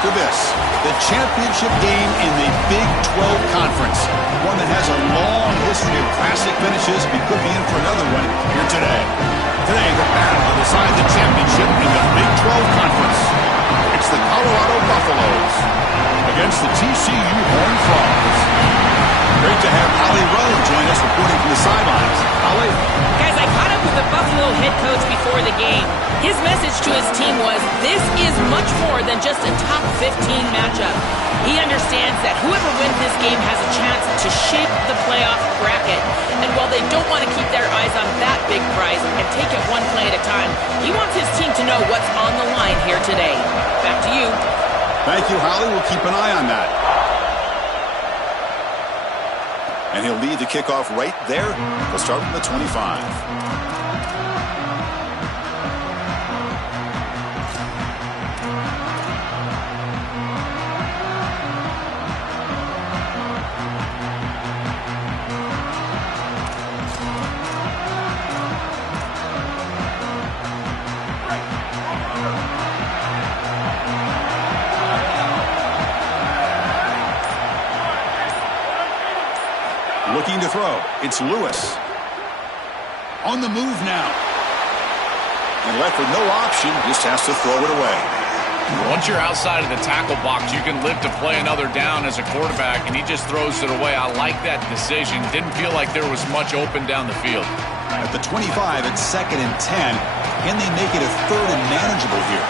after this. The championship game in the Big 12 Conference. One that has a long history of classic finishes. We could be in for another one here today. Today, the battle to decide the championship in the Big 12 Conference. It's the Colorado Buffaloes against the TCU Horned Frogs. Great to have Holly Rowe join us reporting from the sidelines. Holly? Guys, I caught up with the Buffalo head coach before the game. His message to his team was, this is much more than just a top 15 matchup. He understands that whoever wins this game has a chance to shape the playoff bracket. And while they don't want to keep their eyes on that big prize and take it one play at a time, he wants his team to know what's on the line here today. Back to you. Thank you, Holly. We'll keep an eye on that. And he'll lead the kickoff right there. We'll start from the 25. Looking to throw. It's Lewis. On the move now. And left with no option. Just has to throw it away. Once you're outside of the tackle box, you can live to play another down as a quarterback, and he just throws it away. I like that decision. Didn't feel like there was much open down the field. At the 25, it's 2nd and 10. Can they make it a 3rd and manageable here?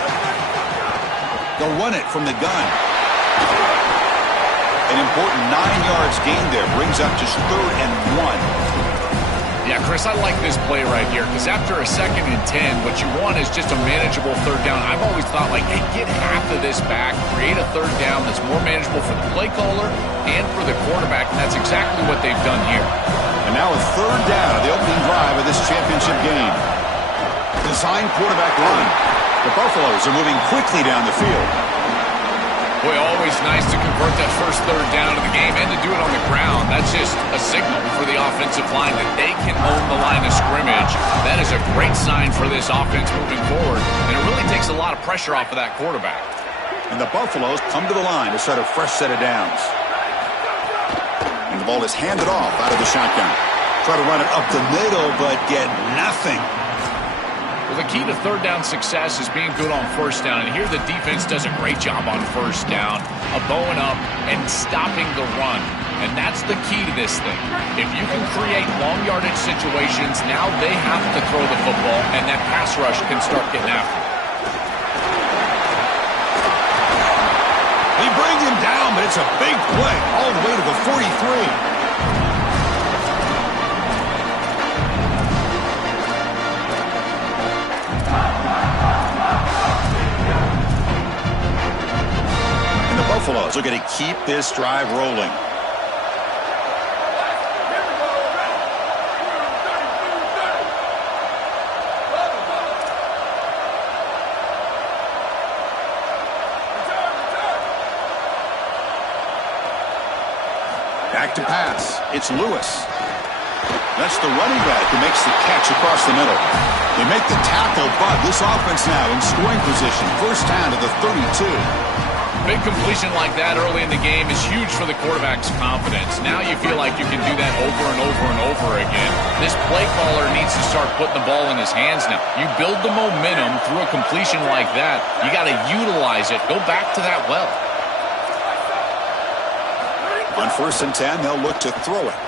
They'll run it from the gun. An important 9 yards gain there. Brings up just 3rd and 1. Yeah, Chris, I like this play right here because after a 2nd and 10, what you want is just a manageable 3rd down. I've always thought, like, hey, get half of this back, create a 3rd down that's more manageable for the play caller and for the quarterback, and that's exactly what they've done here. And now a 3rd down of the opening drive of this championship game. Design quarterback run. The Buffaloes are moving quickly down the field. Boy, always nice to convert that first 3rd down of the game and to do it on the ground. That's just a signal for the offensive line that they can own the line of scrimmage. That is a great sign for this offense moving forward, and it really takes a lot of pressure off of that quarterback. And the Buffaloes come to the line to start a fresh set of downs. And the ball is handed off out of the shotgun. Try to run it up the middle, but get nothing. Well, the key to 3rd down success is being good on 1st down, and here the defense does a great job on 1st down of bowing up and stopping the run, and that's the key to this thing. If you can create long yardage situations, now they have to throw the football, and that pass rush can start getting after it. They bring him down, but it's a big play all the way to the 43. Buffaloes are going to keep this drive rolling. Back to pass. It's Lewis. That's the running back who makes the catch across the middle. They make the tackle, but this offense now in scoring position. 1st down to the 32. Big completion like that early in the game is huge for the quarterback's confidence. Now you feel like you can do that over and over and over again. This play caller needs to start putting the ball in his hands now. You build the momentum through a completion like that. You got to utilize it. Go back to that well. On 1st and 10, they'll look to throw it.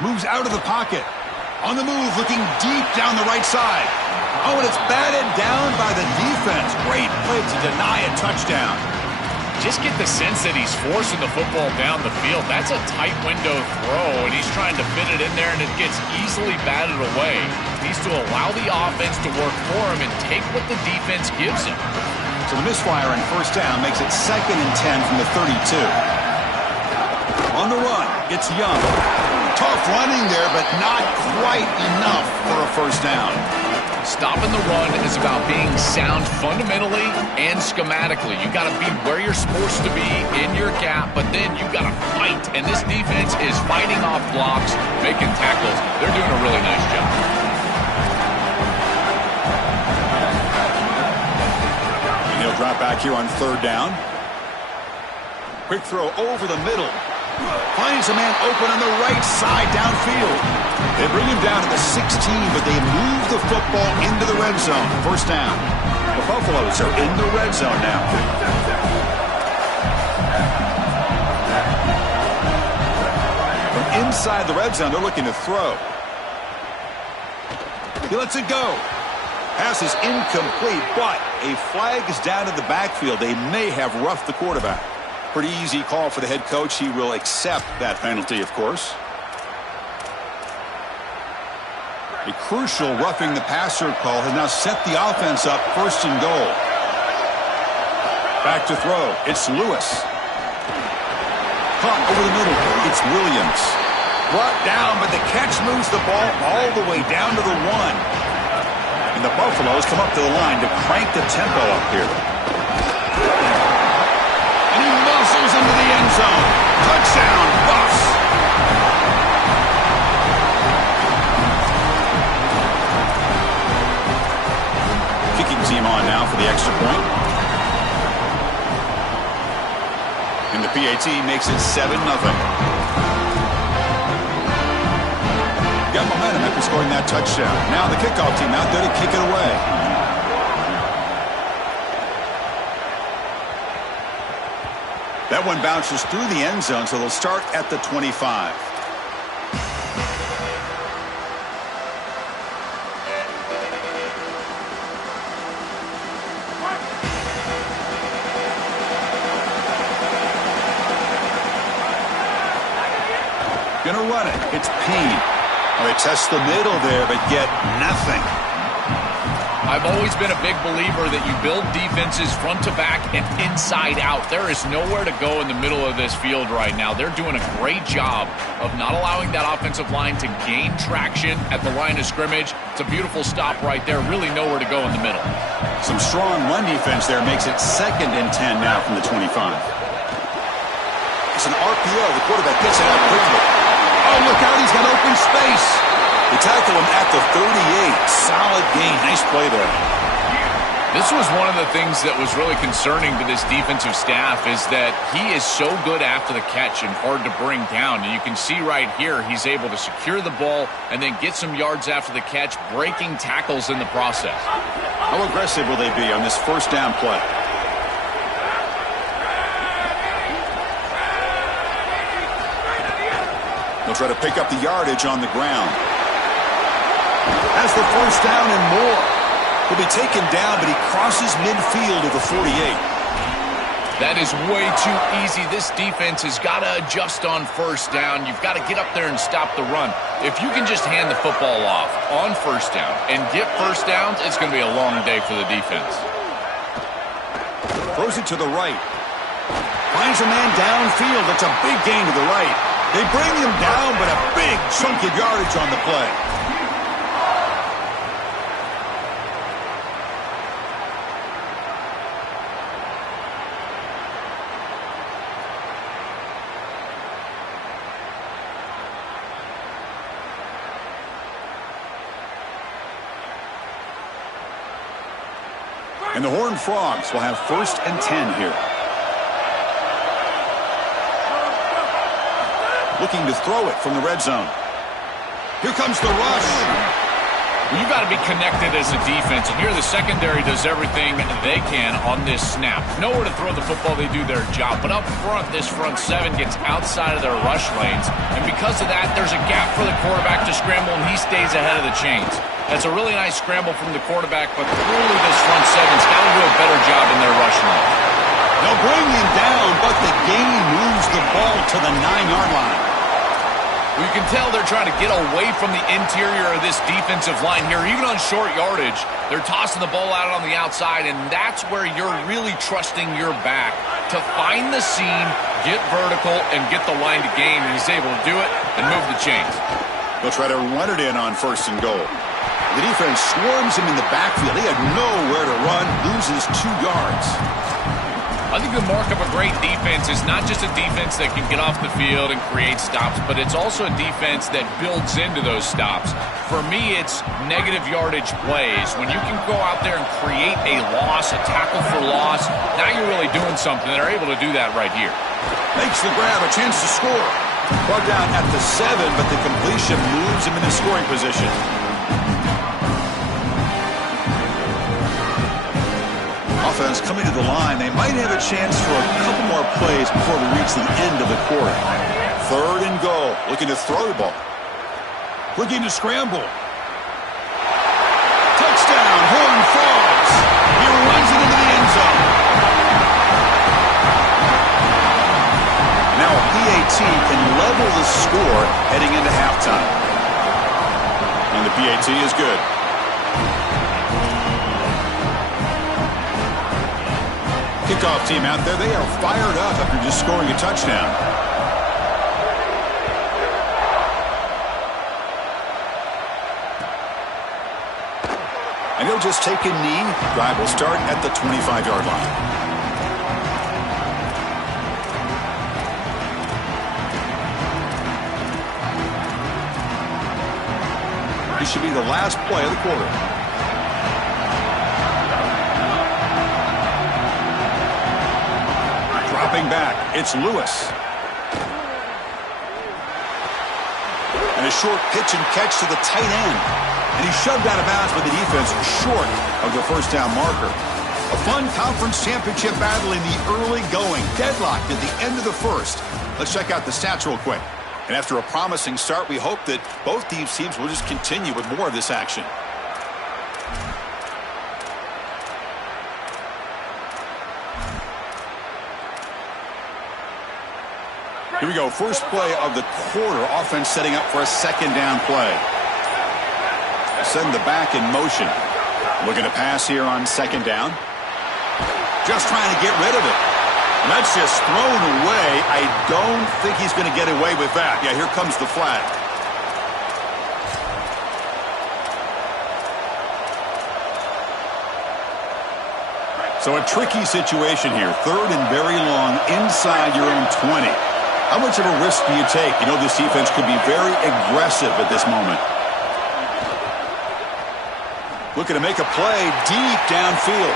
Moves out of the pocket. On the move, looking deep down the right side. Oh, and it's batted down by the defense. Great play to deny a touchdown. Just get the sense that he's forcing the football down the field. That's a tight window throw, and he's trying to fit it in there, and it gets easily batted away. He needs to allow the offense to work for him and take what the defense gives him. So the misfire on 1st down makes it 2nd and 10 from the 32. On the run, it's Young. Tough running there, but not quite enough for a 1st down. Stopping the run is about being sound fundamentally and schematically. You got to be where you're supposed to be in your gap, but then you got to fight. And this defense is fighting off blocks, making tackles. They're doing a really nice job. drop back here on 3rd down. Quick throw over the middle. Finds a man open on the right side downfield. They bring him down to the 16, but they move the football into the red zone. 1st down. The Buffaloes are in the red zone now. From inside the red zone, they're looking to throw. He lets it go. Pass is incomplete, but a flag is down in the backfield. They may have roughed the quarterback. Pretty easy call for the head coach. He will accept that penalty, of course. A crucial roughing the passer call has now set the offense up 1st and goal. Back to throw. It's Lewis. Caught over the middle. It's Williams. Brought down, but the catch moves the ball all the way down to the 1. And the Buffaloes come up to the line to crank the tempo up here. And he muscles into the end zone. Touchdown, Buffs. Kicking team on now for the extra point. And the PAT makes it 7-0. Got momentum after scoring that touchdown. Now the kickoff team out there to kick it away. That one bounces through the end zone, so they'll start at the 25. Gonna run it. It's Payne. They test the middle there, but get nothing. I've always been a big believer that you build defenses front to back and inside out. There is nowhere to go in the middle of this field right now. They're doing a great job of not allowing that offensive line to gain traction at the line of scrimmage. It's a beautiful stop right there. Really nowhere to go in the middle. Some strong run defense there makes it 2nd and 10 now from the 25. It's an RPO. The quarterback gets it out quickly. Oh, look out. He's got open space. They tackle him at the 38. Solid gain. Nice play there. This was one of the things that was really concerning to this defensive staff is that he is so good after the catch and hard to bring down. And you can see right here he's able to secure the ball and then get some yards after the catch, breaking tackles in the process. How aggressive will they be on this 1st down play? They'll try to pick up the yardage on the ground. Has the 1st down and more. He'll be taken down, but he crosses midfield to the 48. That is way too easy. This defense has got to adjust on 1st down. You've got to get up there and stop the run. If you can just hand the football off on 1st down and get 1st downs, it's going to be a long day for the defense. Throws it to the right. Finds a man downfield. That's a big gain to the right. They bring him down, but a big chunk of yardage on the play. And the Horned Frogs will have 1st and 10 here. Looking to throw it from the red zone. Here comes the rush. You've got to be connected as a defense, and here the secondary does everything they can on this snap. Nowhere to throw the football, they do their job. But up front, this front 7 gets outside of their rush lanes, and because of that, there's a gap for the quarterback to scramble, and he stays ahead of the chains. That's a really nice scramble from the quarterback, but clearly this front 7's got to do a better job in their rush lane. They'll bring him down, but the gain moves the ball to the 9-yard line. Well, you can tell they're trying to get away from the interior of this defensive line here. Even on short yardage, they're tossing the ball out on the outside, and that's where you're really trusting your back to find the seam, get vertical, and get the line to gain. And he's able to do it and move the chains. They'll try to run it in on 1st and goal. The defense swarms him in the backfield. He had nowhere to run, loses 2 yards. I think the mark of a great defense is not just a defense that can get off the field and create stops, but it's also a defense that builds into those stops. For me, it's negative yardage plays. When you can go out there and create a loss, a tackle for loss, now you're really doing something. They're able to do that right here. Makes the grab, a chance to score. Brought down at the 7, but the completion moves him into scoring position. Offense coming to the line. They might have a chance for a couple more plays before we reach the end of the quarter. 3rd and goal. Looking to throw the ball. Looking to scramble. Touchdown. Horn falls. He runs it into the end zone. Now a PAT can level the score heading into halftime. And the PAT is good. Kickoff team out there, they are fired up after just scoring a touchdown. And he'll just take a knee. Drive will start at the 25-yard line. This should be the last play of the quarter. Dropping back, it's Lewis. And a short pitch and catch to the tight end. And he's shoved out of bounds by the defense short of the first down marker. A fun conference championship battle in the early going. Deadlocked at the end of the first. Let's check out the stats real quick. And after a promising start, we hope that both these teams will just continue with more of this action. Here we go. First play of the quarter. Offense setting up for a 2nd down play. Send the back in motion. Looking to pass here on 2nd down. Just trying to get rid of it. And that's just thrown away. I don't think he's going to get away with that. Yeah, here comes the flag. So a tricky situation here. 3rd and very long inside your own 20. How much of a risk do you take? You know this defense could be very aggressive at this moment. Looking to make a play deep downfield.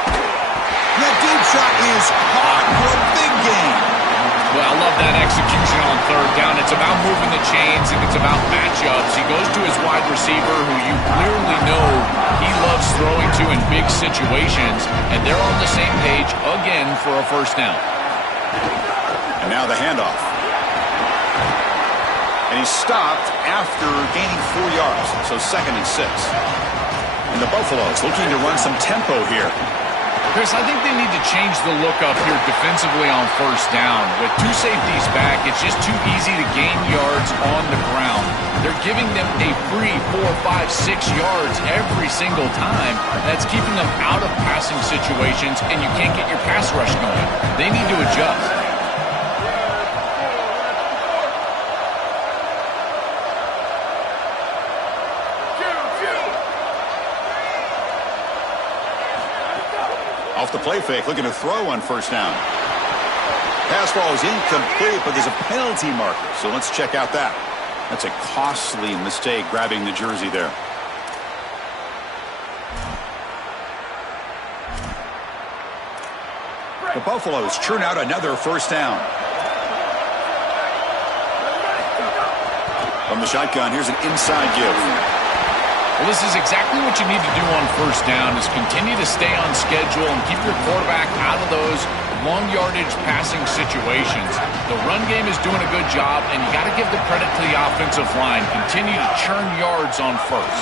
That deep shot is caught for a big gain. Well, I love that execution on 3rd down. It's about moving the chains, and it's about matchups. He goes to his wide receiver, who you clearly know he loves throwing to in big situations, and they're on the same page again for a 1st down. And now the handoff. And he's stopped after gaining 4 yards, so 2nd and 6. And the Buffaloes looking to run some tempo here. Chris, I think they need to change the look up here defensively on 1st down. With 2 safeties back, it's just too easy to gain yards on the ground. They're giving them a free 4, 5, 6 yards every single time. That's keeping them out of passing situations, and you can't get your pass rush going. They need to adjust. Off the play fake, looking to throw on 1st down. Pass ball is incomplete, but there's a penalty marker, so let's check out that. That's a costly mistake, grabbing the jersey there. The Buffaloes churn out another 1st down. From the shotgun, here's an inside give. Well, this is exactly what you need to do on 1st down, is continue to stay on schedule and keep your quarterback out of those long yardage passing situations. The run game is doing a good job, and you got to give the credit to the offensive line. Continue to churn yards on 1st.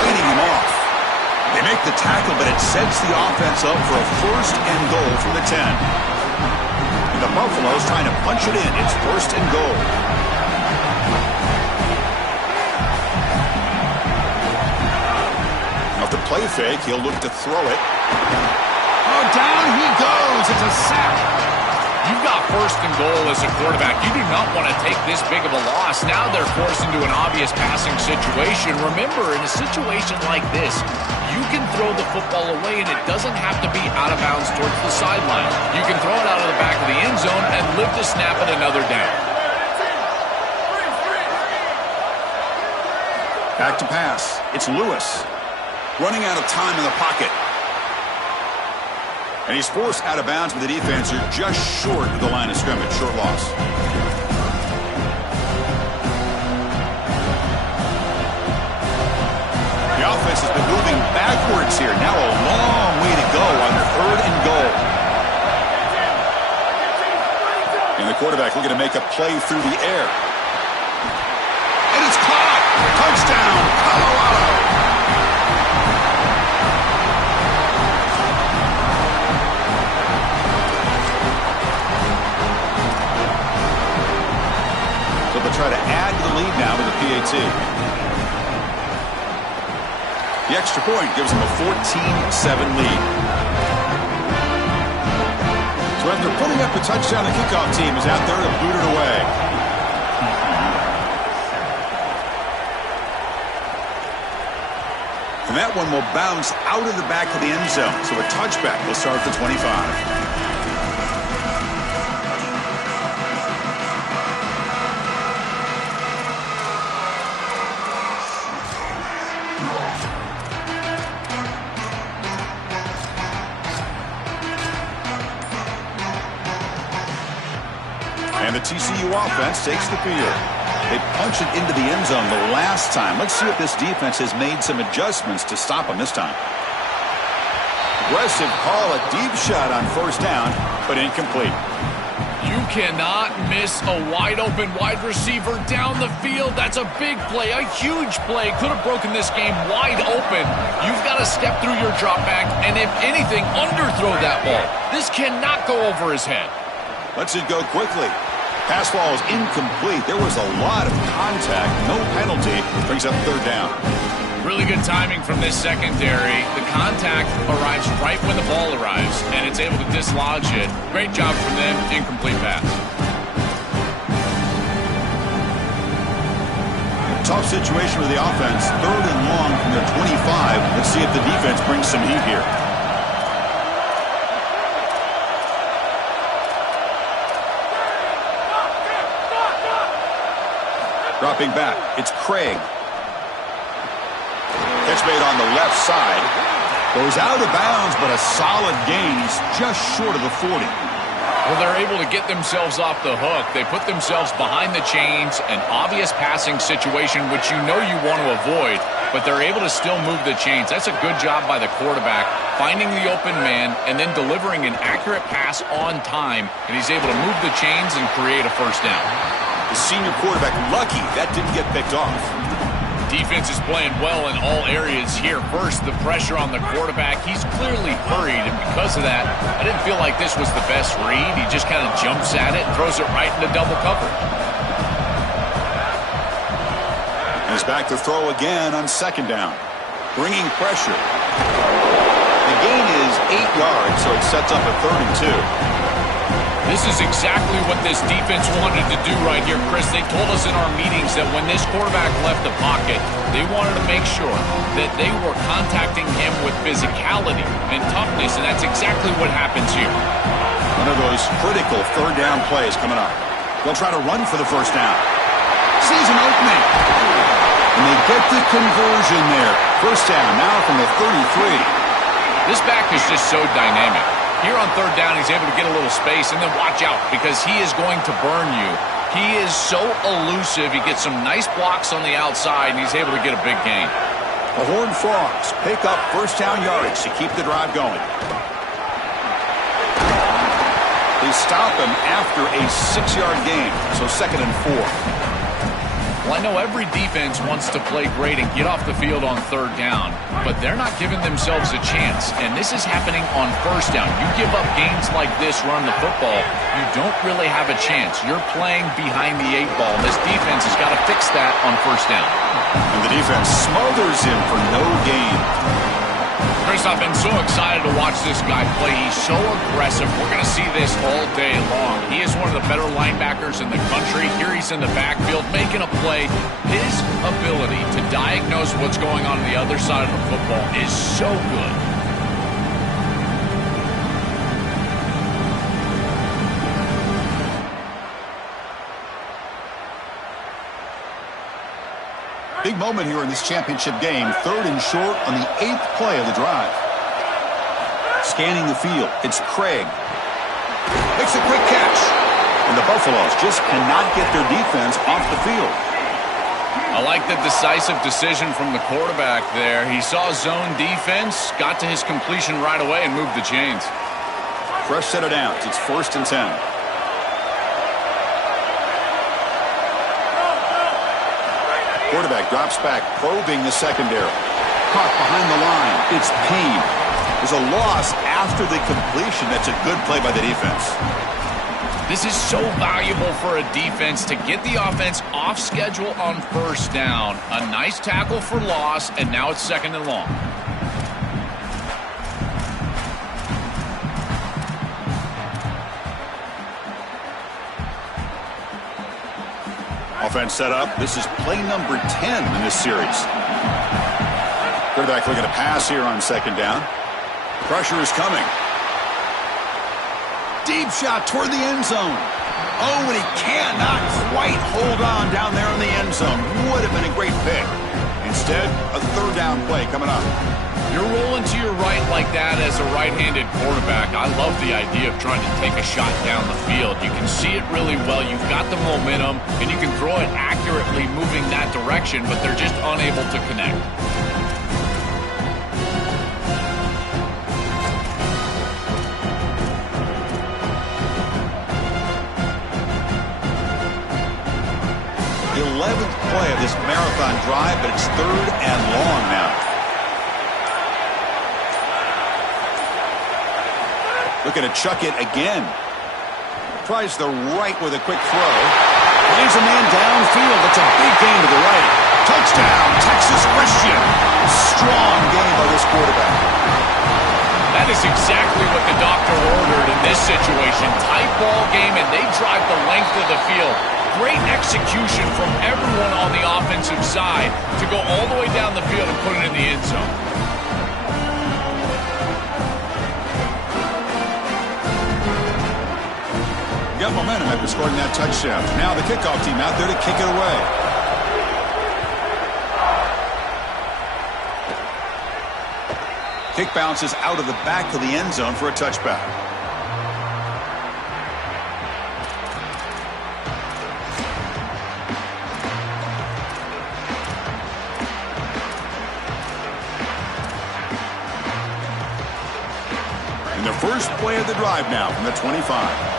Fighting him off. They make the tackle, but it sets the offense up for a 1st and goal from the 10. And the Buffaloes trying to punch it in. It's 1st and goal. The play fake, he'll look to throw it. Oh, down he goes. It's a sack. You've got 1st first and goal as a quarterback. You do not want to take this big of a loss. Now they're forced into an obvious passing situation. Remember, in a situation like this, you can throw the football away, and it doesn't have to be out of bounds towards the sideline. You can throw it out of the back of the end zone and live to snap it another down. Back to pass. It's Lewis. Running out of time in the pocket. And he's forced out of bounds with the defense. You're just short of the line of scrimmage. Short loss. The offense has been moving backwards here. Now a long way to go on third and goal. And the quarterback looking to make a play through the air. And it's caught. Touchdown, Colorado. So they'll try to add to the lead now with a PAT. The extra point gives them a 14-7 lead. So after putting up a touchdown, the kickoff team is out there to boot it away. And that one will bounce out of the back of the end zone. So a touchback will start at the 25. And the TCU offense takes the field. They punch it into the end zone the last time. Let's see if this defense has made some adjustments to stop them this time. Aggressive call, a deep shot on first down, but incomplete. You cannot miss a wide-open wide receiver down the field. That's a big play, a huge play. Could have broken this game wide open. You've got to step through your drop back and, if anything, underthrow that ball. This cannot go over his head. Lets it go quickly. Pass ball is incomplete. There was a lot of contact. No penalty. Brings up third down. Really good timing from this secondary. The contact arrives right when the ball arrives, and it's able to dislodge it. Great job from them. Incomplete pass. Tough situation with the offense. Third and long from their 25. Let's see if the defense brings some heat here. Dropping back, it's Craig. Catch made on the left side. Goes out of bounds, but a solid gain. He's just short of the 40. Well, they're able to get themselves off the hook. They put themselves behind the chains, an obvious passing situation, which you know you want to avoid, but they're able to still move the chains. That's a good job by the quarterback, finding the open man and then delivering an accurate pass on time, and he's able to move the chains and create a first down. The senior quarterback lucky that didn't get picked off. Defense is playing well in all areas here. First, the pressure on the quarterback. He's clearly hurried, and because of that, I didn't feel like this was the best read. He just kind of jumps at it and throws it right into double cover. And he's back to throw again on second down. Bringing pressure. The gain is 8 yards, so it sets up a 3rd and 2. This is exactly what this defense wanted to do right here, Chris. They told us in our meetings that when this quarterback left the pocket, they wanted to make sure that they were contacting him with physicality and toughness, and that's exactly what happens here. One of those critical third down plays coming up. They'll try to run for the first down. Sees an opening. And they get the conversion there. First down now from the 33. This back is just so dynamic. Here on third down, he's able to get a little space, and then watch out because he is going to burn you. He is so elusive. He gets some nice blocks on the outside, and he's able to get a big gain. The Horned Frogs pick up first down yardage to keep the drive going. They stop him after a 6-yard gain, so 2nd and 4. Well, I know every defense wants to play great and get off the field on third down, but they're not giving themselves a chance, and this is happening on first down. You give up gains like this, run the football, you don't really have a chance. You're playing behind the 8 ball. This defense has got to fix that on first down. And the defense smothers him for no gain. Chris, Chris, I've been so excited to watch this guy play. He's so aggressive. We're going to see this all day long. He is one of the better linebackers in the country. Here he's in the backfield making a play. His ability to diagnose what's going on the other side of the football is so good. Big moment here in this championship game. 3rd and short on the 8th play of the drive. Scanning the field, it's Craig. Makes a quick catch. And the Buffaloes just cannot get their defense off the field. I like the decisive decision from the quarterback there. He saw zone defense, got to his completion right away, and moved the chains. Fresh set of downs. It's 1st and 10. Quarterback drops back, probing the secondary. Caught behind the line. It's Payne. There's a loss after the completion. That's a good play by the defense. This is so valuable for a defense to get the offense off schedule on 1st down. A nice tackle for loss, and now it's 2nd and long. Offense set up. This is play number 10 in this series. Quarterback looking to pass here on 2nd down. Pressure is coming. Deep shot toward the end zone. Oh, and he cannot quite hold on down there in the end zone. Would have been a great pick. Instead, a 3rd down play coming up. You're rolling to your right like that as a right-handed quarterback. I love the idea of trying to take a shot down the field. You can see it really well. You've got the momentum, and you can throw it accurately moving that direction, but they're just unable to connect. The 11th play of this marathon drive, but it's 3rd and long now. Looking to chuck it again. Tries the right with a quick throw. Plays a man downfield. It's a big gain to the right. Touchdown, Texas Christian. Strong game by this quarterback. That is exactly what the doctor ordered in this situation. Tight ball game, and they drive the length of the field. Great execution from everyone on the offensive side to go all the way down the field and put it in the end zone. Got momentum after scoring that touchdown. Now the kickoff team out there to kick it away. Kick bounces out of the back of the end zone for a touchback. And the first play of the drive now from the 25.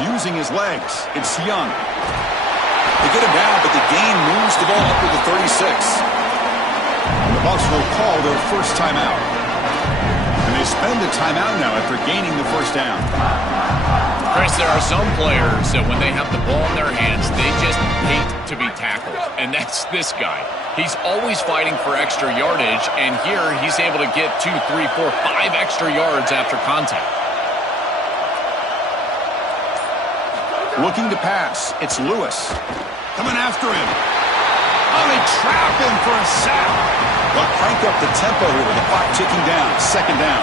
Using his legs, it's Young. They get him down, but the gain moves the ball up to the 36. And the Bucs will call their first timeout. And they spend a timeout now after gaining the 1st down. Chris, there are some players that when they have the ball in their hands, they just hate to be tackled. And that's this guy. He's always fighting for extra yardage, and here he's able to get 2, 3, 4, 5 extra yards after contact. Looking to pass. It's Lewis. Coming after him. Oh, they trap him for a sack. They'll crank up the tempo here with the clock ticking down. 2nd down.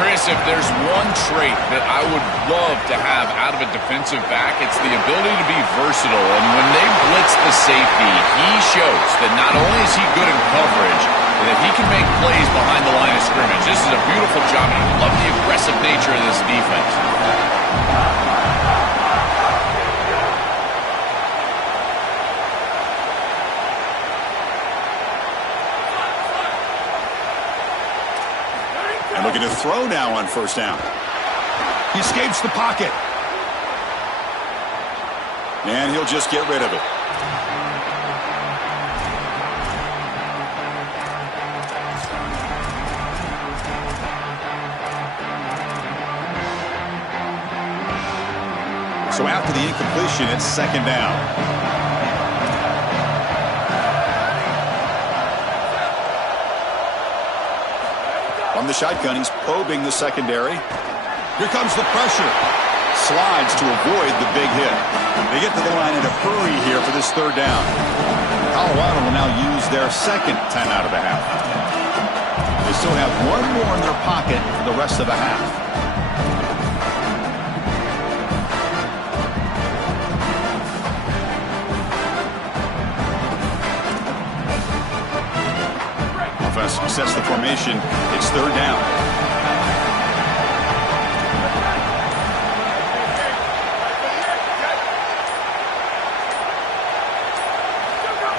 Chris, if there's one trait that I would love to have out of a defensive back, it's the ability to be versatile. And when they blitz the safety, he shows that not only is he good in coverage, but that he can make plays behind the line of scrimmage. This is a beautiful job, and I love the aggressive nature of this defense. Looking to throw now on 1st down. He escapes the pocket. And he'll just get rid of it. So after the incompletion, it's 2nd down. From the shotgun, he's probing the secondary. Here comes the pressure. Slides to avoid the big hit. They get to the line in a hurry here for this third down. Colorado will now use their second timeout of the half. They still have one more in their pocket for the rest of the half. Offense sets the formation. It's third down.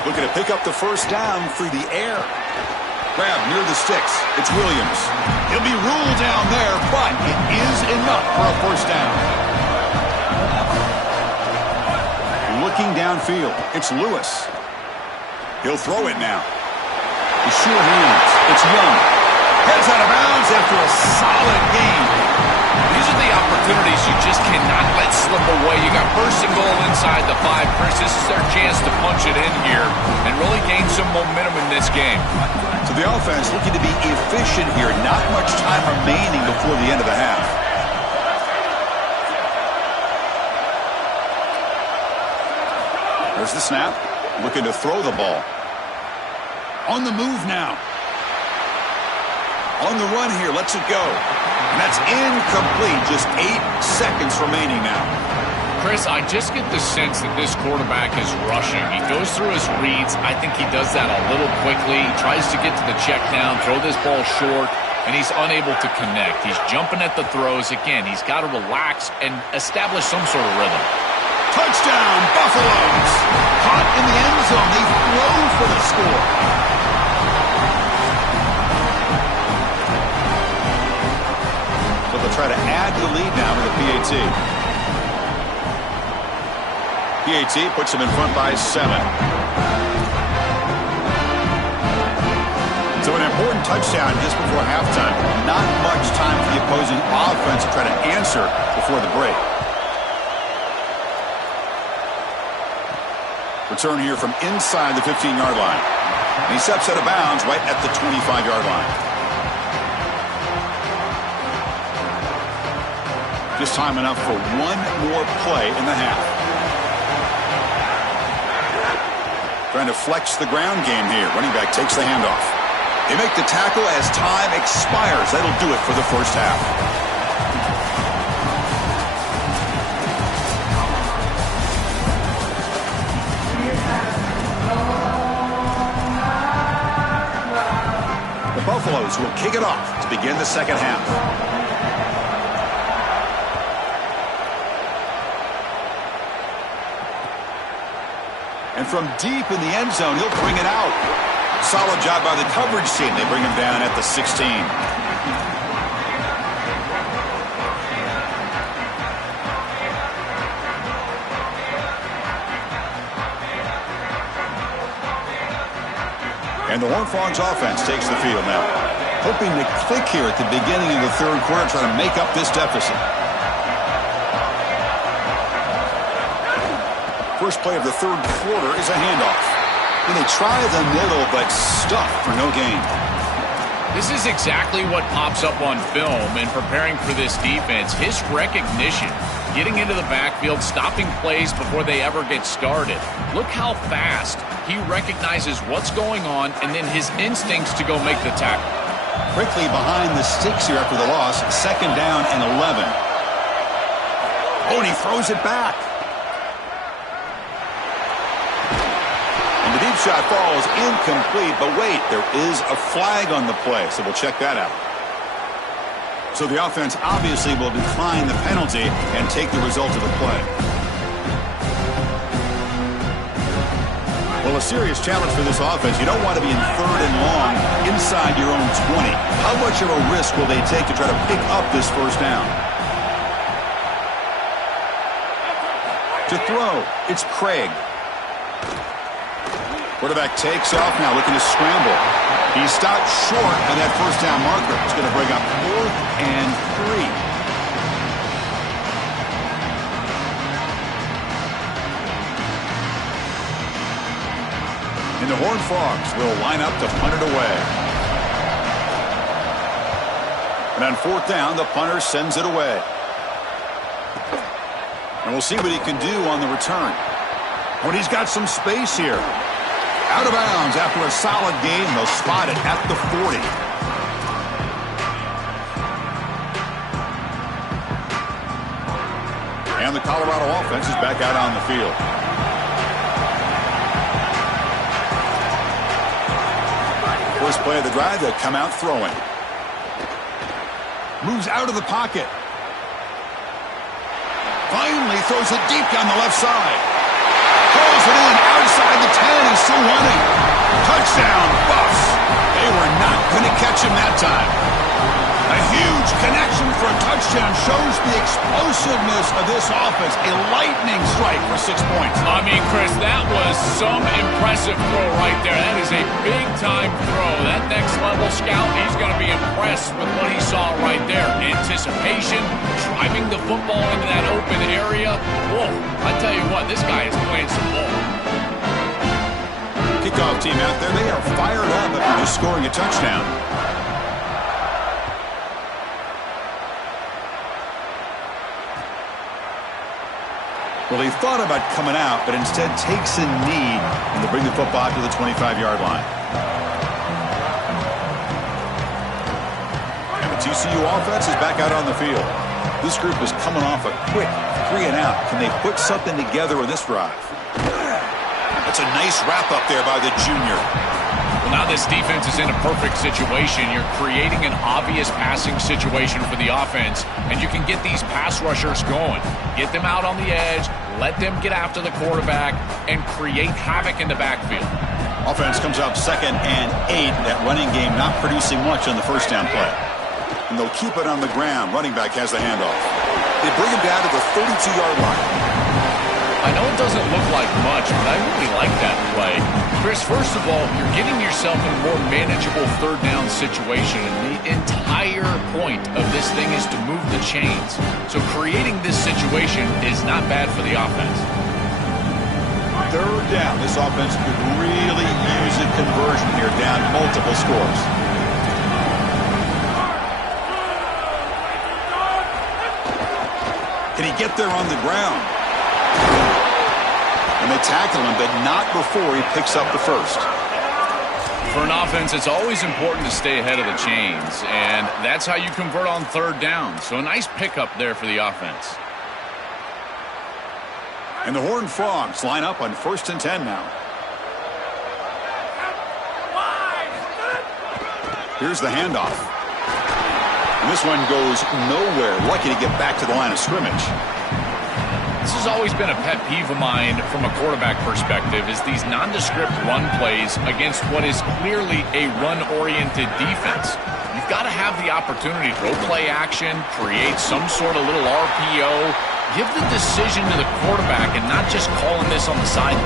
Looking to pick up the first down through the air. Grab near the sticks. It's Williams. He'll be ruled down there, but it is enough for a first down. Looking downfield. It's Lewis. He'll throw it now. The sure hands. It's Young. Heads out of bounds after a solid gain. These are the opportunities you just cannot let slip away. You got first and goal inside the 5. Chris, this is their chance to punch it in here and really gain some momentum in this game. So the offense looking to be efficient here. Not much time remaining before the end of the half. There's the snap. Looking to throw the ball. On the move now. On the run here. Lets it go. And that's incomplete. Just 8 seconds remaining now. Chris, I just get the sense that this quarterback is rushing. He goes through his reads. I think he does that a little quickly. He tries to get to the check down, throw this ball short, and he's unable to connect. He's jumping at the throws. Again, he's got to relax and establish some sort of rhythm. Touchdown, Buffaloes. Caught in the end zone. They throw for the score. So they'll try to add to the lead now with the PAT. PAT puts them in front by 7. So an important touchdown just before halftime. Not much time for the opposing offense to try to answer before the break. Return here from inside the 15-yard line. And he steps out of bounds right at the 25-yard line. Just time enough for one more play in the half. Trying to flex the ground game here. Running back takes the handoff. They make the tackle as time expires. That'll do it for the first half. The Buffaloes will kick it off to begin the second half. And from deep in the end zone, he'll bring it out. Solid job by the coverage team. They bring him down at the 16. And the Horned Frogs offense takes the field now. Hoping to click here at the beginning of the third quarter, trying to make up this deficit. First play of the third quarter is a handoff. And they try the middle, but stuffed for no gain. This is exactly what pops up on film in preparing for this defense. His recognition, getting into the backfield, stopping plays before they ever get started. Look how fast he recognizes what's going on and then his instincts to go make the tackle. Quickly behind the sticks here after the loss. Second down and 11. Oh, and he throws it back. And the deep shot falls incomplete, but wait, there is a flag on the play, so we'll check that out. So the offense obviously will decline the penalty and take the result of the play. Well, a serious challenge for this offense. You don't want to be in third and long inside your own 20. How much of a risk will they take to try to pick up this first down? To throw, it's Craig. Quarterback takes off now, looking to scramble. He stopped short of that first down marker. It's going to bring up 4th and 3. And the Horned Frogs will line up to punt it away. And on fourth down, the punter sends it away. And we'll see what he can do on the return. When he's got some space here. Out of bounds after a solid game. They'll spot it at the 40. And the Colorado offense is back out on the field. First play of the drive, they'll come out throwing. Moves out of the pocket. Finally throws it deep down the left side. Throws it in outside the 10. He's still running. Touchdown, Buffs. They were not going to catch him that time. A huge connection for a touchdown shows the explosiveness of this offense. A lightning strike for 6 points. I mean, Chris, that was some impressive throw right there. That is a big-time throw. That next-level scout, he's going to be impressed with what he saw right there. Anticipation, driving the football into that open area. Whoa, I tell you what, this guy is playing some ball. Kickoff team out there, they are fired up after just scoring a touchdown. Well, he thought about coming out, but instead takes a knee, and they bring the football to the 25-yard line. And the TCU offense is back out on the field. This group is coming off a quick 3-and-out. Can they put something together with this drive? That's a nice wrap-up there by the junior. Well, now this defense is in a perfect situation. You're creating an obvious passing situation for the offense, and you can get these pass rushers going. Get them out on the edge, let them get after the quarterback, and create havoc in the backfield. Offense comes up 2nd and 8. That running game not producing much on the first down play. And they'll keep it on the ground. Running back has the handoff. They bring him down to the 32-yard line. I know it doesn't look like much, but I really like that play. Chris, first of all, you're getting yourself in a more manageable third down situation, and the entire point of this thing is to move the chains. So creating this situation is not bad for the offense. Third down. This offense could really use a conversion here, down multiple scores. Can he get there on the ground? And they tackle him, but not before he picks up the first. For an offense, it's always important to stay ahead of the chains, and that's how you convert on third down. So a nice pickup there for the offense. And the Horned Frogs line up on 1st and 10 now. Here's the handoff. And this one goes nowhere. Lucky to get back to the line of scrimmage. This has always been a pet peeve of mine from a quarterback perspective, is these nondescript run plays against what is clearly a run-oriented defense. You've got to have the opportunity to throw play action, create some sort of little RPO, give the decision to the quarterback and not just calling this on the sideline.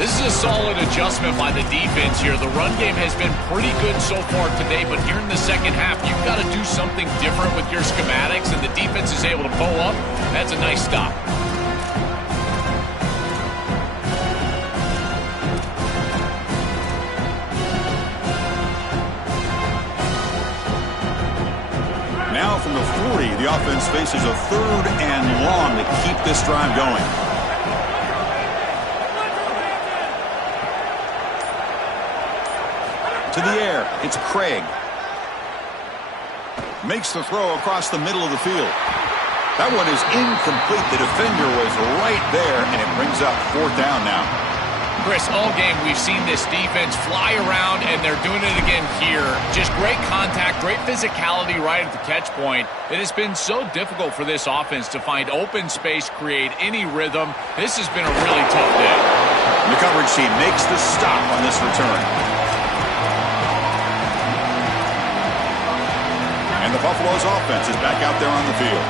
This is a solid adjustment by the defense here. The run game has been pretty good so far today, but here in the second half, you've got to do something different with your schematics, and the defense is able to pull up. That's a nice stop. Now from the 40, the offense faces a 3rd and long to keep this drive going. To the air, it's Craig. Makes the throw across the middle of the field. That one is incomplete. The defender was right there, and it brings up 4th down now. Chris, all game we've seen this defense fly around, and they're doing it again here. Just great contact, great physicality right at the catch point. It has been so difficult for this offense to find open space, create any rhythm. This has been a really tough day. The coverage team makes the stop on this return. And the Buffalo's offense is back out there on the field.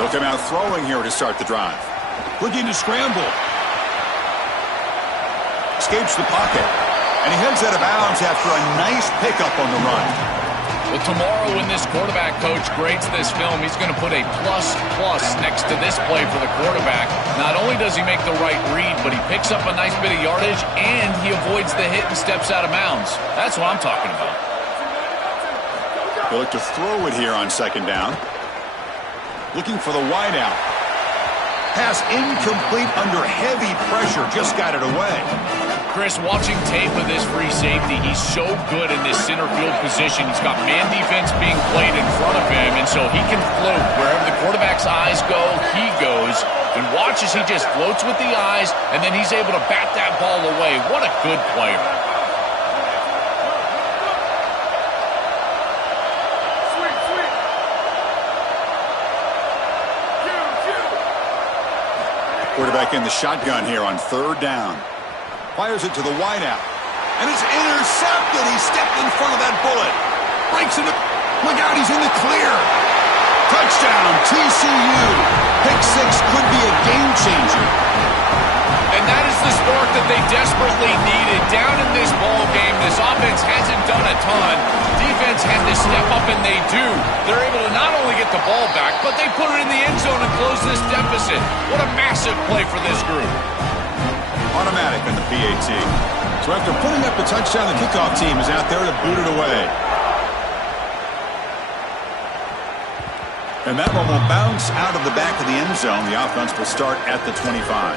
They'll come out throwing here to start the drive. Looking to scramble. Escapes the pocket. And he heads out of bounds after a nice pickup on the run. Well, tomorrow when this quarterback coach grades this film, he's going to put a plus next to this play for the quarterback. Not only does he make the right read, but he picks up a nice bit of yardage, and he avoids the hit and steps out of bounds. That's what I'm talking about. They look to throw it here on second down. Looking for the wideout. Pass incomplete under heavy pressure. Just got it away. Chris, watching tape of this free safety, he's so good in this center field position. He's got man defense being played in front of him, and so he can float. Wherever the quarterback's eyes go, he goes. And watch as he just floats with the eyes, and then he's able to bat that ball away. What a good player. Quarterback in the shotgun here on third down. Fires it to the wideout. And it's intercepted. He stepped in front of that bullet. Breaks into... Look out, he's in the clear. Touchdown, TCU. Pick six could be a game changer. And that is the spark that they desperately needed. Down in this ball game, this offense hasn't done a ton. Defense had to step up, and they do. They're able to not only get the ball back, but they put it in the end zone and close this deficit. What a massive play for this group. Automatic in the PAT. So after putting up the touchdown, the kickoff team is out there to boot it away. And that one will bounce out of the back of the end zone. The offense will start at the 25.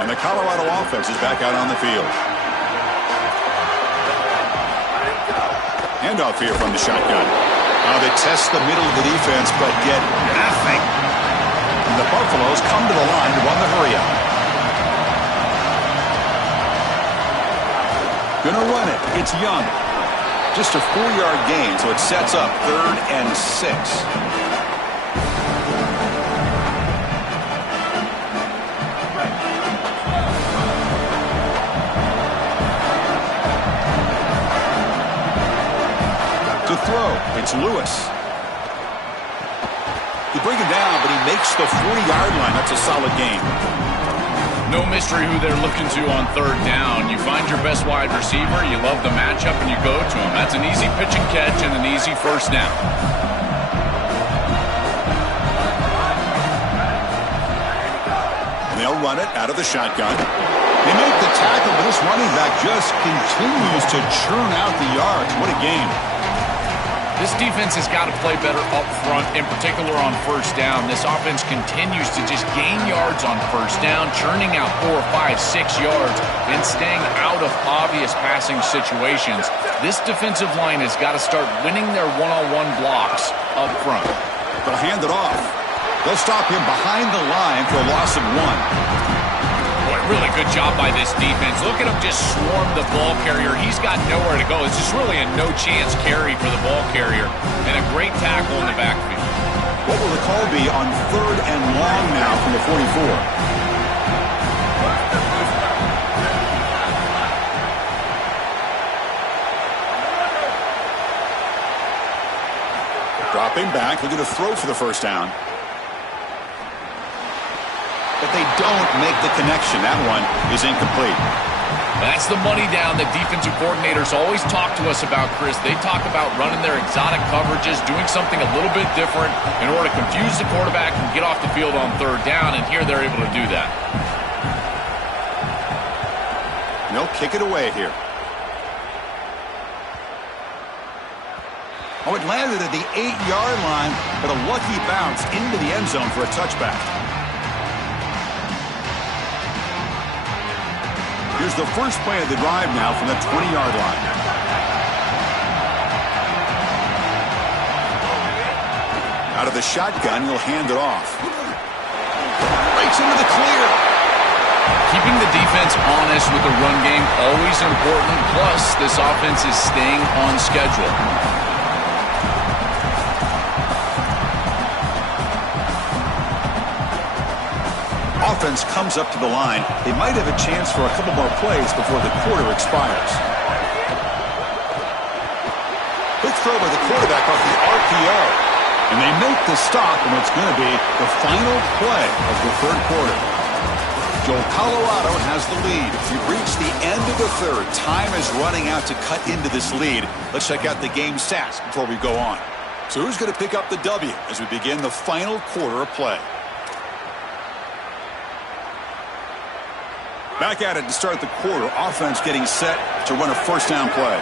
And the Colorado offense is back out on the field. Handoff here from the shotgun. They test the middle of the defense, but get nothing. And the Buffaloes come to the line to run the hurry-up. Gonna run it. It's Young. Just a 4-yard gain, so it sets up 3rd and 6. To throw, it's Lewis. He brings it down, but he makes the 40-yard line. That's a solid gain. No mystery who they're looking to on third down. You find your best wide receiver, you love the matchup, and you go to him. That's an easy pitch and catch and an easy first down. And they'll run it out of the shotgun. They make the tackle, but this running back just continues to churn out the yards. What a game. This defense has got to play better up front, in particular on first down. This offense continues to just gain yards on first down, churning out 4, 5, 6 yards, and staying out of obvious passing situations. This defensive line has got to start winning their one-on-one blocks up front. They'll hand it off. They'll stop him behind the line for a loss of 1. Really good job by this defense. Look at him just swarm the ball carrier. He's got nowhere to go. It's just really a no-chance carry for the ball carrier. And a great tackle in the backfield. What will the call be on 3rd and long now from the 44? Dropping back, looking to throw for the first down. But they don't make the connection. That one is incomplete. That's the money down that defensive coordinators always talk to us about, Chris. They talk about running their exotic coverages, doing something a little bit different in order to confuse the quarterback and get off the field on third down, and here they're able to do that. They'll kick it away here. Oh, it landed at the 8-yard line, but a lucky bounce into the end zone for a touchback. Here's the first play of the drive now from the 20-yard line. Out of the shotgun, he'll hand it off. Breaks into the clear. Keeping the defense honest with the run game, always important. Plus, this offense is staying on schedule. Offense comes up to the line. They might have a chance for a couple more plays before the quarter expires. Quick throw by the quarterback off the RPO. And they make the stop in what's going to be the final play of the third quarter. Joel, Colorado has the lead. We've reached the end of the third. Time is running out to cut into this lead. Let's check out the game stats before we go on. So who's going to pick up the W as we begin the final quarter of play? Back at it to start the quarter. Offense getting set to run a first down play.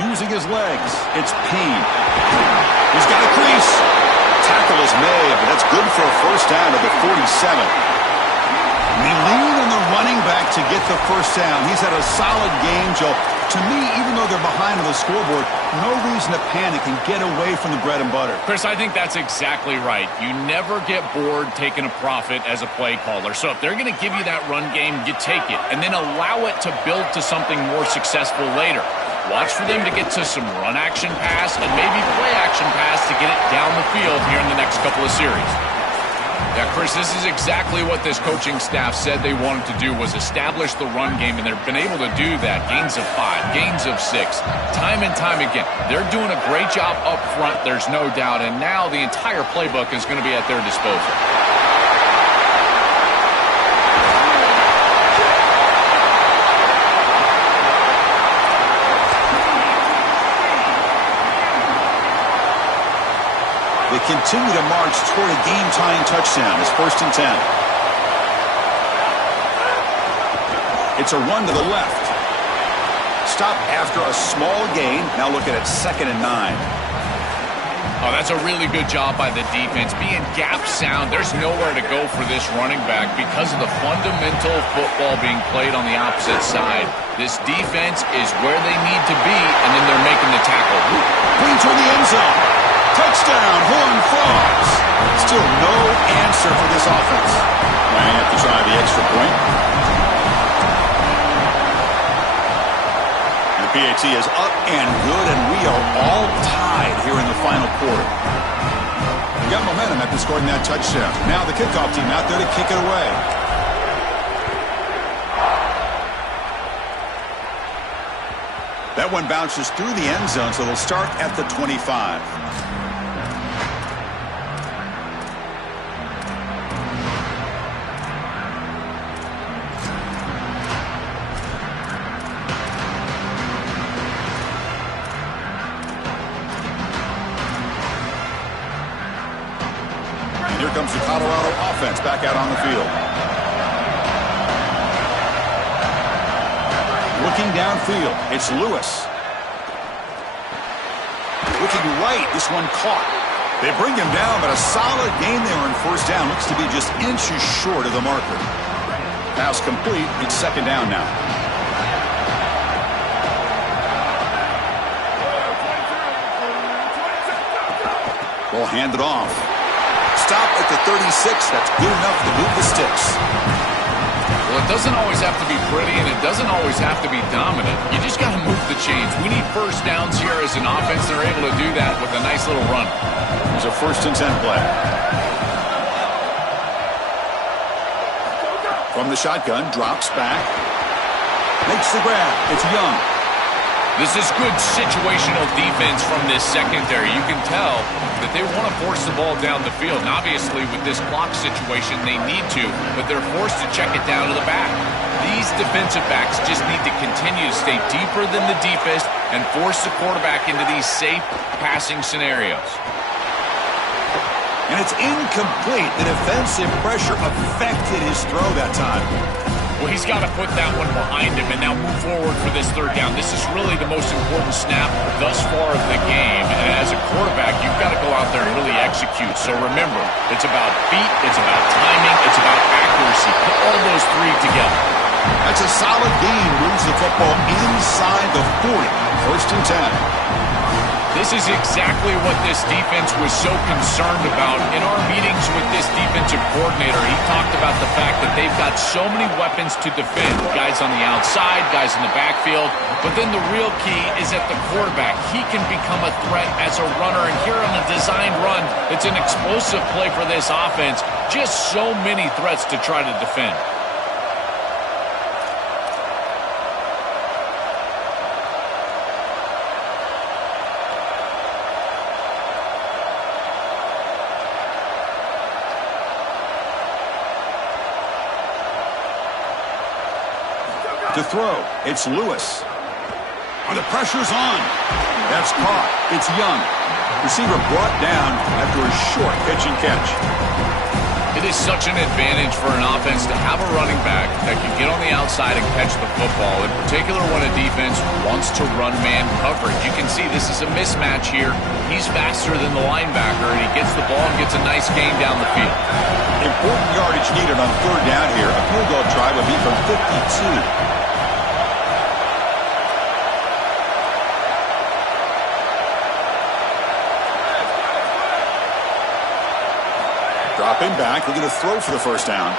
Using his legs, it's Payne. He's got a crease. Tackle is made, but that's good for a first down to the 47. They lean on the running back to get the first down. He's had a solid game, Joe. To me, even though they're behind on the scoreboard, no reason to panic and get away from the bread and butter. Chris, I think that's exactly right. You never get bored taking a profit as a play caller. So if they're going to give you that run game, you take it. And then allow it to build to something more successful later. Watch for them to get to some run action pass and maybe play action pass to get it down the field here in the next couple of series. Yeah, Chris, this is exactly what this coaching staff said they wanted to do, was establish the run game, and they've been able to do that. Gains of 5, gains of 6, time and time again. They're doing a great job up front, there's no doubt, and now the entire playbook is going to be at their disposal. They continue to march toward a game-tying touchdown. It's 1st and 10. It's a run to the left. Stop after a small gain. Now looking at 2nd and 9. Oh, that's a really good job by the defense. Being gap sound, there's nowhere to go for this running back because of the fundamental football being played on the opposite side. This defense is where they need to be, and then they're making the tackle. Clean toward the end zone. Touchdown, Horned Frogs. Still no answer for this offense. Might have to try the extra point. And the PAT is up and good, and we are all tied here in the final quarter. We got momentum after scoring that touchdown. Now the kickoff team out there to kick it away. That one bounces through the end zone, so they'll start at the 25. Here comes the Colorado offense back out on the field. Looking downfield, it's Lewis. Looking right, this one caught. They bring him down, but a solid gain there on first down. Looks to be just inches short of the marker. Pass complete, it's 2nd down now. Ball handed off. Stop at the 36. That's good enough to move the sticks. Well, it doesn't always have to be pretty, and it doesn't always have to be dominant. You just got to move the chains. We need first downs here as an offense. They're able to do that with a nice little run. There's a 1st and 10 play. From the shotgun, drops back. Makes the grab. It's Young. This is good situational defense from this secondary. You can tell that they want to force the ball down the field. And obviously, with this clock situation, they need to, but they're forced to check it down to the back. These defensive backs just need to continue to stay deeper than the deepest and force the quarterback into these safe passing scenarios. And it's incomplete. The defensive pressure affected his throw that time. Well, he's got to put that one behind him and now move forward for this 3rd down. This is really the most important snap thus far of the game. And as a quarterback, you've got to go out there and really execute. So remember, it's about feet, it's about timing, it's about accuracy. Put all those 3 together. That's a solid gain. Moves the football inside the 40. 1st and 10. This is exactly what this defense was so concerned about. In our meetings with this defensive coordinator, he talked about the fact that they've got so many weapons to defend. Guys on the outside, guys in the backfield. But then the real key is at the quarterback. He can become a threat as a runner. And here on the designed run, it's an explosive play for this offense. Just so many threats to try to defend. To throw, it's Lewis. The pressure's on. That's caught. It's Young. Receiver brought down after a short pitch and catch. It is such an advantage for an offense to have a running back that can get on the outside and catch the football, in particular when a defense wants to run man coverage. You can see this is a mismatch here. He's faster than the linebacker, and he gets the ball and gets a nice gain down the field. Important yardage needed on third down here. A field goal try would be from 52. Dropping back, we're going to throw for the first down.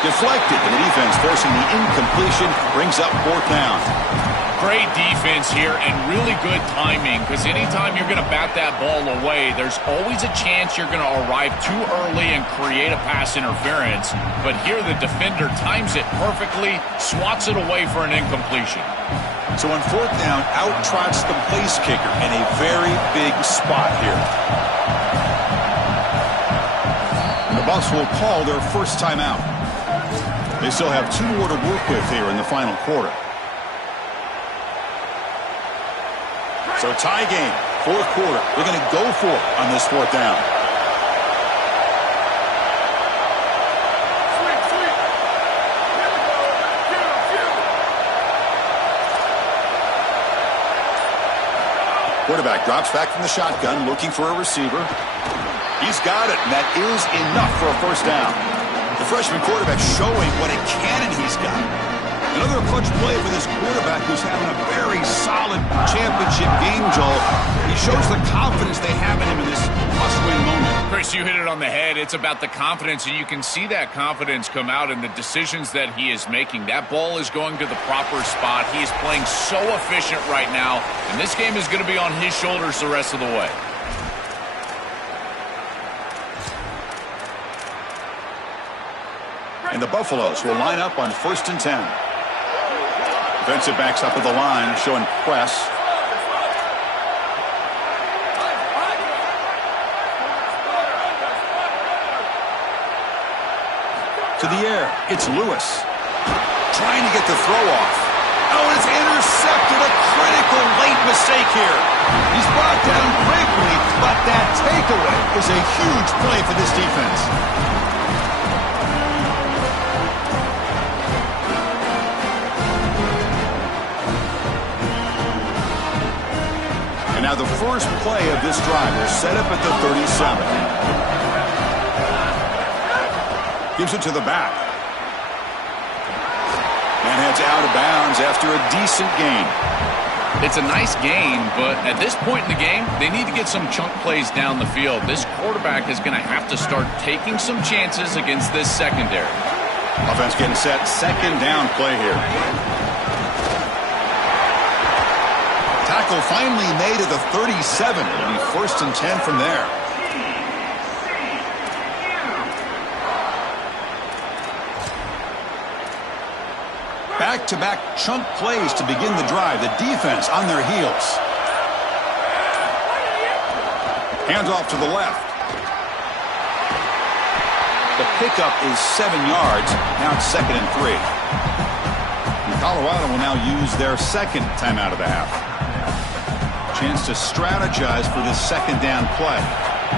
Deflected, and the defense forcing the incompletion, brings up fourth down. Great defense here and really good timing, because anytime you're going to bat that ball away, there's always a chance you're going to arrive too early and create a pass interference. But here the defender times it perfectly, swats it away for an incompletion. So on fourth down, out trots the place kicker in a very big spot here. The Bucs will call their first timeout. They still have 2 more to work with here in the final quarter. So tie game, fourth quarter. They're going to go for it on this fourth down. Quarterback drops back from the shotgun, looking for a receiver. He's got it, and that is enough for a first down. The freshman quarterback showing what a cannon he's got. Another clutch play for this quarterback who's having a very solid championship game, Joel. He shows the confidence they have in him in this must-win moment. Chris, you hit it on the head. It's about the confidence, and you can see that confidence come out in the decisions that he is making. That ball is going to the proper spot. He is playing so efficient right now, and this game is going to be on his shoulders the rest of the way. And the Buffaloes will line up on 1st and 10. Defensive backs up at the line, showing press. To the air, it's Lewis. Trying to get the throw off. Oh, it's intercepted. A critical late mistake here. He's brought down quickly, but that takeaway is a huge play for this defense. And now the first play of this drive is set up at the 37. Gives it to the back. And heads out of bounds after a decent gain. It's a nice gain, but at this point in the game, they need to get some chunk plays down the field. This quarterback is going to have to start taking some chances against this secondary. Offense getting set. Second down play here. Tackle finally made at the 37. It'll be 1st and 10 from there. Back-to-back chunk plays to begin the drive. The defense on their heels. Hands off to the left. The pickup is 7 yards. Now it's 2nd and 3. And Colorado will now use their second timeout of the half. Chance to strategize for this second down play.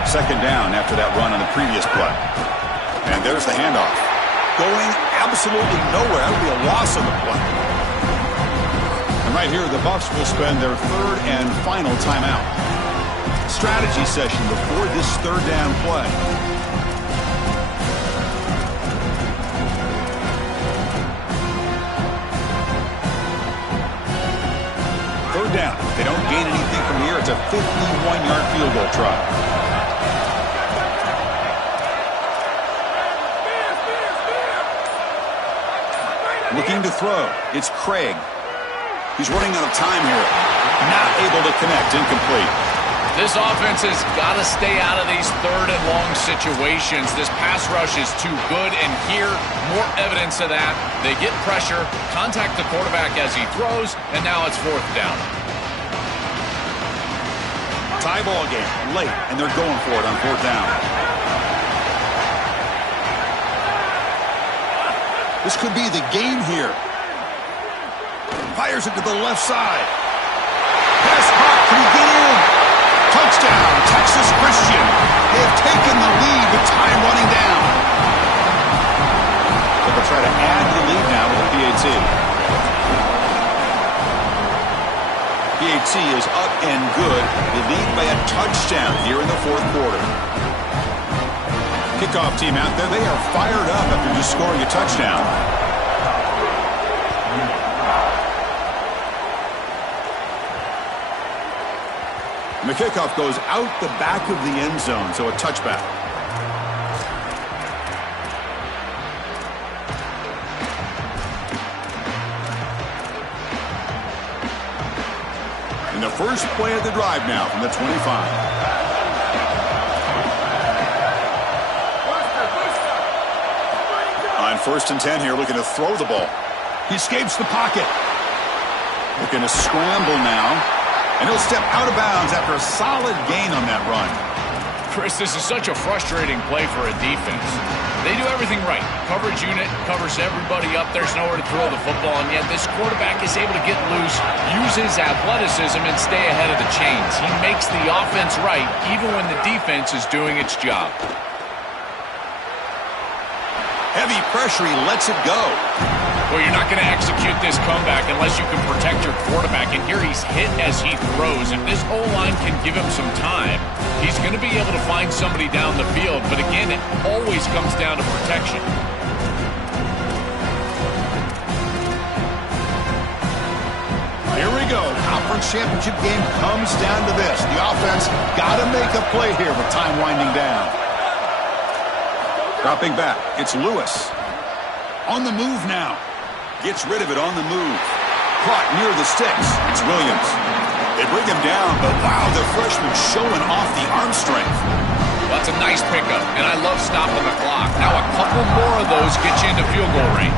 Second down after that run on the previous play. And there's the handoff. Going absolutely nowhere. That would be a loss of the play. And right here, the Bucs will spend their third and final timeout. Strategy session before this third down play. Third down. If they don't gain anything from here, it's a 51-yard field goal try. Looking to throw. It's Craig. He's running out of time here. Not able to connect. Incomplete. This offense has got to stay out of these third and long situations. This pass rush is too good, and here, more evidence of that. They get pressure, contact the quarterback as he throws, and now it's 4th down. Tie ball game, late, and they're going for it on 4th down. This could be the game here. Fires it to the left side. Pass caught. Can he get in? Touchdown, Texas Christian. They have taken the lead with time running down. But they'll try to add to the lead now with a PAT. PAT is up and good. They lead by a touchdown here in the fourth quarter. Kickoff team out there. They are fired up after just scoring a touchdown. And the kickoff goes out the back of the end zone, so a touchback. And the first play of the drive now from the 25. On 1st and 10 here, looking to throw the ball. He escapes the pocket. Looking to scramble now. And he'll step out of bounds after a solid gain on that run. Chris, this is such a frustrating play for a defense. They do everything right. Coverage unit covers everybody up. There's nowhere to throw the football, and yet this quarterback is able to get loose, use his athleticism, and stay ahead of the chains. He makes the offense right, even when the defense is doing its job. Heavy pressure, he lets it go. Well, you're not going to execute this comeback unless you can protect your quarterback, and here he's hit as he throws. If this O-line can give him some time, he's going to be able to find somebody down the field, but again, it always comes down to protection. Here we go. Conference championship game comes down to this. The offense got to make a play here with time winding down. Dropping back, it's Lewis. On the move now. Gets rid of it on the move. Caught near the sticks. It's Williams. They bring him down, but wow, the freshman showing off the arm strength. That's a nice pickup, and I love stopping the clock. Now a couple more of those get you into field goal range.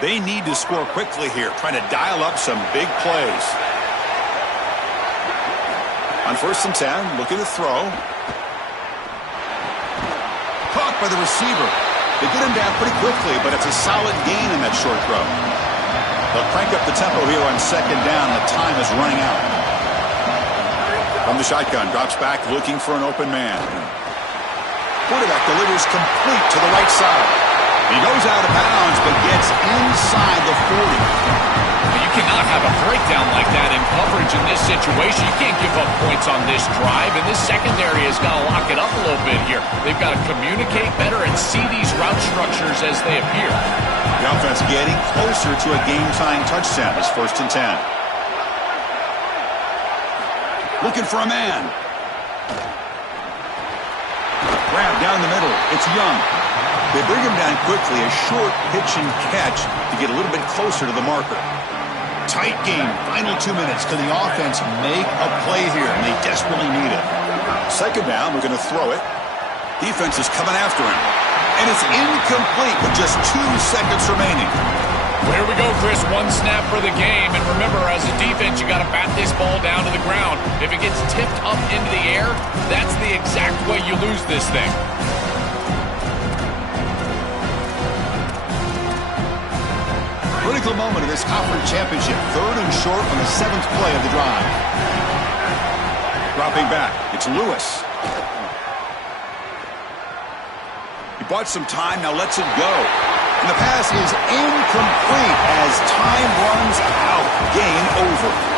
They need to score quickly here, trying to dial up some big plays. On 1st and 10, looking to throw. Caught by the receiver. They get him down pretty quickly, but it's a solid gain in that short throw. They'll crank up the tempo here on 2nd down. The time is running out. From the shotgun, drops back, looking for an open man. Quarterback delivers complete to the right side. He goes out of bounds, but gets inside the 40. You cannot have a breakdown like that in coverage in this situation. You can't give up points on this drive, and this secondary has got to lock it up a little bit here. They've got to communicate better and see these route structures as they appear. The offense getting closer to a game-tying touchdown. It's 1st and 10. Looking for a man. Grab down the middle. It's Young. They bring him down quickly, a short pitch and catch to get a little bit closer to the marker. Tight game, final 2 minutes. Can the offense make a play here? And they desperately need it. 2nd down, we're going to throw it. Defense is coming after him. And it's incomplete with just 2 seconds remaining. Well, here we go, Chris. 1 snap for the game. And remember, as a defense, you got to bat this ball down to the ground. If it gets tipped up into the air, that's the exact way you lose this thing. Critical moment of this conference championship. 3rd and short on the 7th play of the drive. Dropping back, it's Lewis. He bought some time, now lets it go. And the pass is incomplete as time runs out. Game over.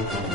Big.